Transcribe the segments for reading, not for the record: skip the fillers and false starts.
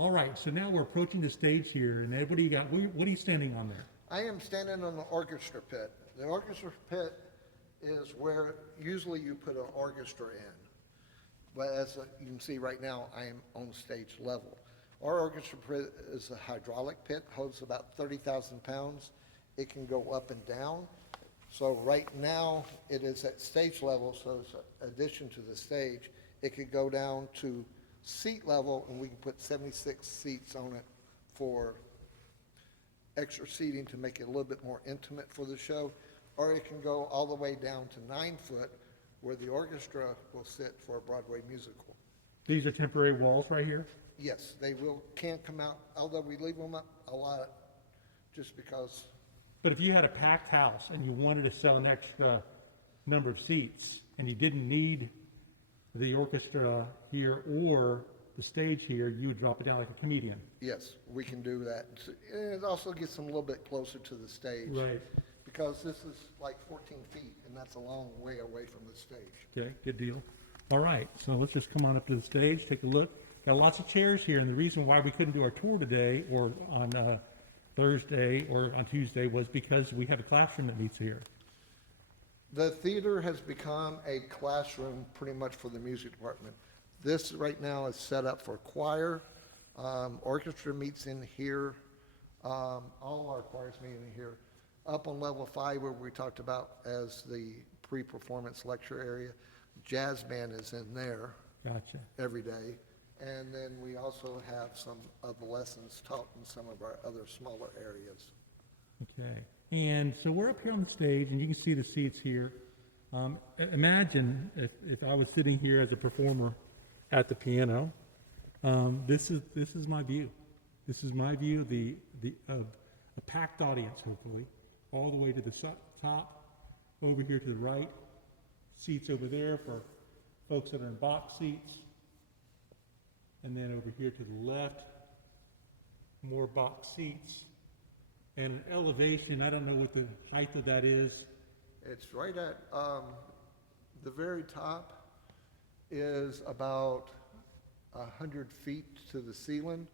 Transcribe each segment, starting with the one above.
All right, so now we're approaching the stage here, and Ed, what do you got? What are you standing on there? I am standing on the orchestra pit. The orchestra pit is where usually you put an orchestra in. But as you can see right now, I am on stage level. Our orchestra pit is a hydraulic pit, holds about 30,000 pounds. It can go up and down. So right now, it is at stage level, so it's an addition to the stage. It could go down to seat level, and we can put 76 seats on it for extra seating to make it a little bit more intimate for the show. Or it can go all the way down to 9 foot, where the orchestra will sit for a Broadway musical. These are temporary walls right here? Yes, they can't come out, although we leave them up a lot, just because. But if you had a packed house and you wanted to sell an extra number of seats, and you didn't need the orchestra here or the stage here, you would drop it down like a comedian. Yes, we can do that. And it also gets them a little bit closer to the stage. Right. Because this is like 14 feet, and that's a long way away from the stage. Okay, good deal. All right, so let's just come on up to the stage, take a look. Got lots of chairs here, and the reason why we couldn't do our tour today or on Thursday or on Tuesday was because we have a classroom that meets here. The theater has become a classroom pretty much for the music department. This right now is set up for choir. Orchestra meets in here. All our choirs meet in here. Up on level 5, where we talked about as the pre-performance lecture area, jazz band is in there Gotcha. every day. And then we also have some of the lessons taught in some of our other smaller areas. Okay, and so we're up here on the stage, and you can see the seats here. Imagine if I was sitting here as a performer at the piano. This is my view. This is my view of a packed audience, hopefully, all the way to the top, over here to the right, seats over there for folks that are in box seats, and then over here to the left, more box seats, and an elevation. I don't know what the height of that is. It's right at the very top is about 100 feet to the ceiling.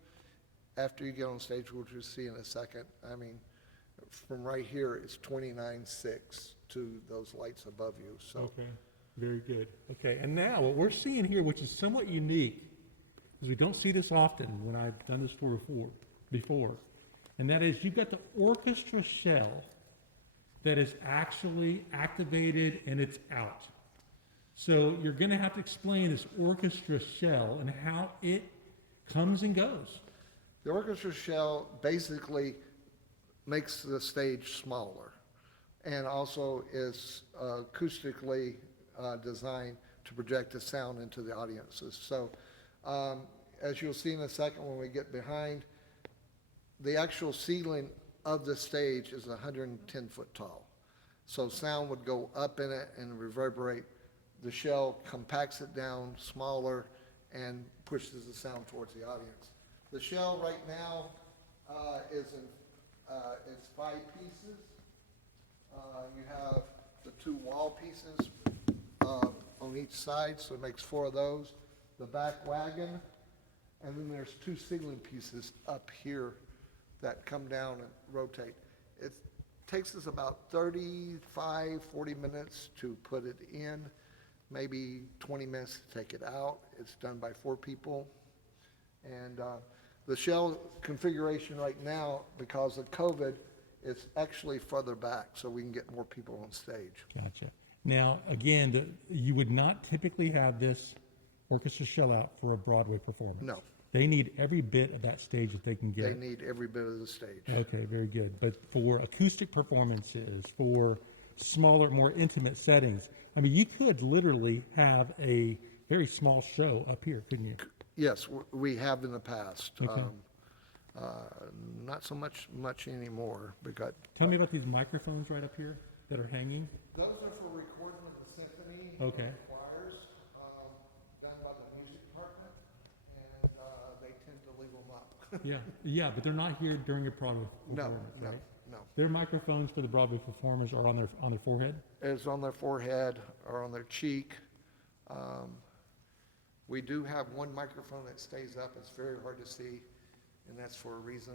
After you get on stage, which we'll see in a second, I mean, from right here, it's 29.6 to those lights above you. So Okay, very good. Okay, and now what we're seeing here, which is somewhat unique, because we don't see this often when I've done this tour before, and that is you've got the orchestra shell that is actually activated and it's out. So you're going to have to explain this orchestra shell and how it comes and goes. the orchestra shell basically makes the stage smaller and also is acoustically designed to project the sound into the audiences. So as you'll see in a second when we get behind, the actual ceiling of the stage is 110 foot tall. So sound would go up in it and reverberate. The shell compacts it down smaller and pushes the sound towards the audience. The shell right now is 5 pieces. You have the 2 wall pieces on each side, so it makes 4 of those. The back wagon, and then there's 2 ceiling pieces up here that come down and rotate. It takes us about 35, 40 minutes to put it in, maybe 20 minutes to take it out. It's done by 4 people. And the shell configuration right now, because of COVID, is actually further back so we can get more people on stage. Gotcha. Now, again, you would not typically have this orchestra shell out for a Broadway performance. No. They need every bit of that stage that they can They get. need every bit of the stage. Okay, very good. But for acoustic performances, for smaller, more intimate settings, I mean, you could literally have a very small show up here, couldn't you? Yes, we have in the past. Okay. Not so much anymore. Tell me about these microphones right up here that are hanging. Those are for recording of the symphony. Okay. And choirs, done by the music department, and they tend to leave them up. Yeah, but they're not here during a Broadway No, performance, no, right? no. Their microphones for the Broadway performers are on their forehead. It's on their forehead or on their cheek. We do have one microphone that stays up. It's very hard to see, and that's for a reason.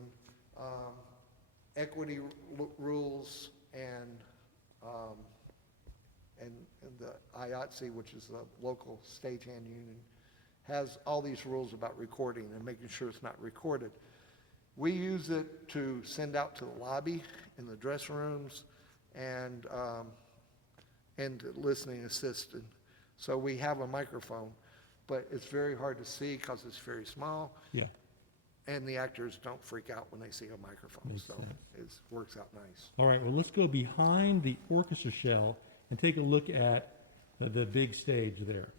Equity rules um, and the IATSE, which is the local stagehand union, has all these rules about recording and making sure it's not recorded. We use it to send out to the lobby in the dressing rooms and listening assistant. So we have a microphone, but it's very hard to see because it's very small, Yeah, and the actors don't freak out when they see a microphone, Makes so sense. it works out nice. all right, well, let's go behind the orchestra shell and take a look at the big stage there.